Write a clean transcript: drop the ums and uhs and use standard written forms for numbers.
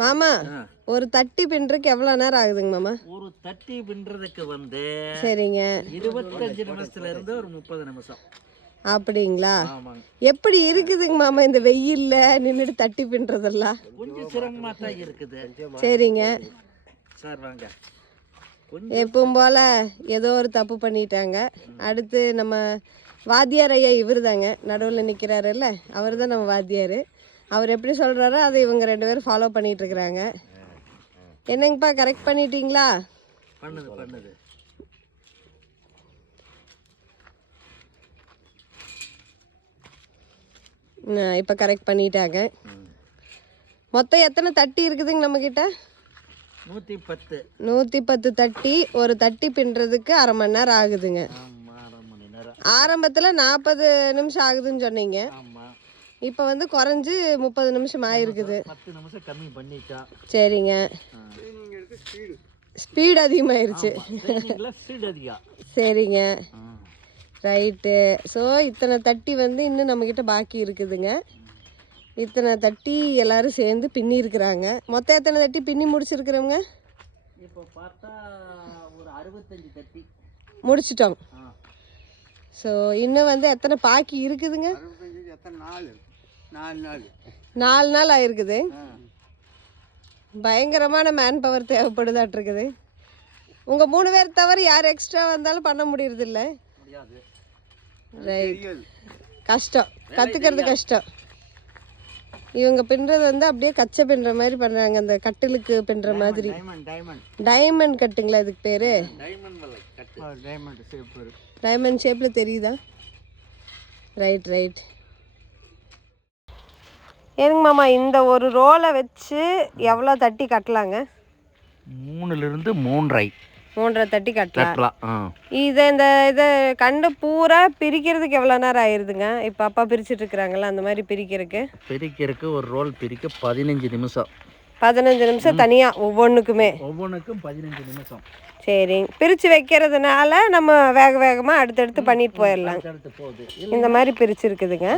மாமா ஒரு தட்டி பின்றதுக்கு எவ்வளவு நேரம் ஆகுதுங்க மாமா? ஒரு தட்டி பின்றதுக்கு வந்து சரிங்க 25 நிமிஷத்துல இருந்து ஒரு 30 நிமிஷம். அப்படிங்களா? எப்படி இருக்குதுங்க மாமா இந்த வெயில்ல நின்னுட்டு தட்டி பின்றதெல்லாம்? கொஞ்சம் சிரமமா தான் இருக்குது. சரிங்க சார் வாங்க. எப்பவும் போல ஏதோ ஒரு தப்பு பண்ணிட்டாங்க. அடுத்து நம்ம வாத்தியார் ஐயா இவர் தாங்க நடுவில் நிற்கிறாருல்ல, அவர் தான் நம்ம வாத்தியார். அவர் எப்படி சொல்கிறாரோ அதை இவங்க 2 பேரும் ஃபாலோ பண்ணிகிட்டு இருக்கிறாங்க. என்னங்கப்பா கரெக்ட் பண்ணிட்டீங்களா? பண்ணுது இப்போ கரெக்ட் பண்ணிட்டாங்க. மொத்தம் எத்தனை தட்டி இருக்குதுங்க நம்மக்கிட்ட? 110 தட்டி. ஒரு தட்டி பின்றதுக்கு அரை மணி நேரம் ஆகுதுங்க. ஆரம்பத்தில் 40 நிமிஷம் ஆகுதுன்னு சொன்னீங்க. இப்போ வந்து குறைஞ்சி 30 நிமிஷம் ஆயிருக்குது. 10 நிமிஷம் கம்மி பண்ணிட்டா. சரிங்க. ஸ்பீட் அதிகமாயிருச்சு. சரிங்க ரைட்டு. ஸோ இத்தனை தட்டி வந்து இன்னும் நம்மக்கிட்ட பாக்கி இருக்குதுங்க. இத்தனை தட்டி எல்லாரும் சேர்ந்து பின்னி இருக்கிறாங்க. மொத்தம் எத்தனை தட்டி பின்னி முடிச்சிருக்கிறோங்க? இப்போ பார்த்தா ஒரு 65 தட்டி முடிச்சிட்டோம். ஸோ இன்னும் வந்து எத்தனை பாக்கி இருக்குதுங்க? 4 நாள் ஆயிருக்குது. பயங்கரமான மேன் பவர் தேவைப்படுதாட்டு. உங்கள் 3 பேர் தவிர யார் எக்ஸ்ட்ரா வந்தாலும் பண்ண முடியறதில்ல. ரைட். கஷ்டம், கற்றுக்கிறது கஷ்டம். இவங்க பின்னுறது வந்து அப்படியே கச்சை பின்னுற மாதிரி பண்ணுறாங்க. அந்த கட்டிலுக்கு பின்னுற மாதிரி. டைமண்ட் கட்டுங்களா இதுக்கு பேர்? டைமண்ட் ஷேப்பில் தெரியுதா? Right right. ஏனுங்க மாமா இந்த ஒரு ரோலை வச்சு எவ்வளோ தட்டி கட்டலாங்க? 3லிருந்து 3.5 தட்டி கட்டலாம். இதை கண்டு பூரா பிரிக்கிறதுக்கு எவ்வளோ நேரம் ஆயிடுதுங்க? இப்போ அப்பா பிரிச்சுட்டு இருக்கிறாங்கல்ல, அந்த மாதிரி பிரிக்கிறதுக்கு ஒரு ரோல் பிரிக்க 15 நிமிஷம். 15 நிமிஷம் தனியாக ஒவ்வொன்றுக்கும் 15 நிமிஷம். சரிங்க. பிரித்து வைக்கிறதுனால நம்ம வேகமாக அடுத்தடுத்து பண்ணிட்டு போயிடலாம். இந்த மாதிரி பிரிச்சுருக்குதுங்க.